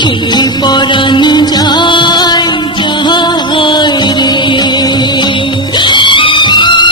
Thank